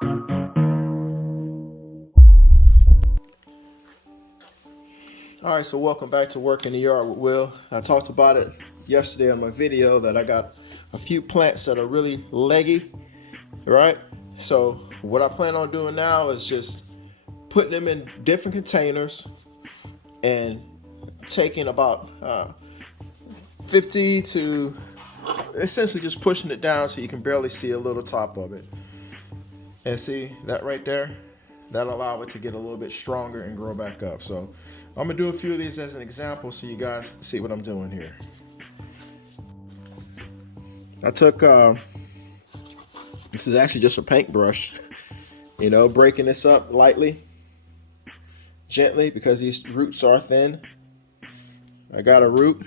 Alright, so welcome back to Work in the Yard with Will. I talked about it yesterday on my video that I got a few plants that are really leggy, right? So what I plan on doing now is just putting them in different containers and taking about 50 to essentially just pushing it down so you can barely see a little top of it. And see that right there? That'll allow it to get a little bit stronger and grow back up. So I'm gonna do a few of these as an example so you guys see what I'm doing here. I took, this is actually just a paintbrush, breaking this up lightly, gently, because these roots are thin. I got a root,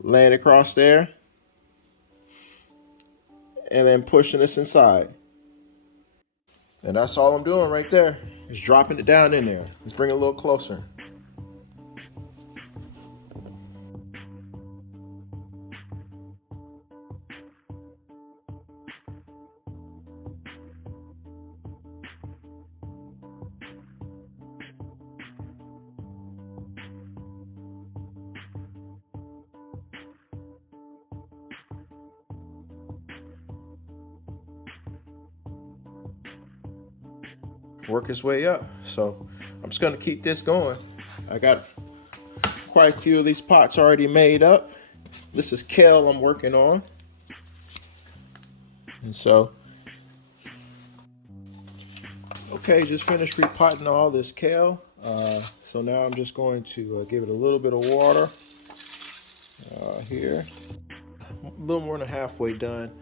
laying across there, and then pushing this inside. And that's all I'm doing right there, is dropping it down in there. Let's bring it a little closer. Work his way up. So I'm just gonna keep this going. I got quite a few of these pots already made up. This is kale I'm working on. And so, okay, just finished repotting all this kale. So now I'm just going to give it a little bit of water here. A little more than halfway done.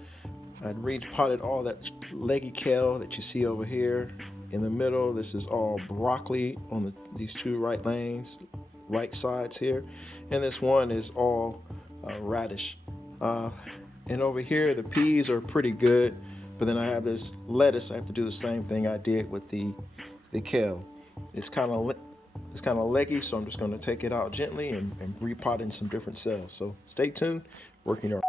I'd repotted all that leggy kale that you see over here. In the middle, this is all broccoli on these two right sides here. And this one is all radish. And over here, the peas are pretty good. But then I have this lettuce. I have to do the same thing I did with the kale. It's kind of leggy, so I'm just going to take it out gently and repot in some different cells. So stay tuned. Working your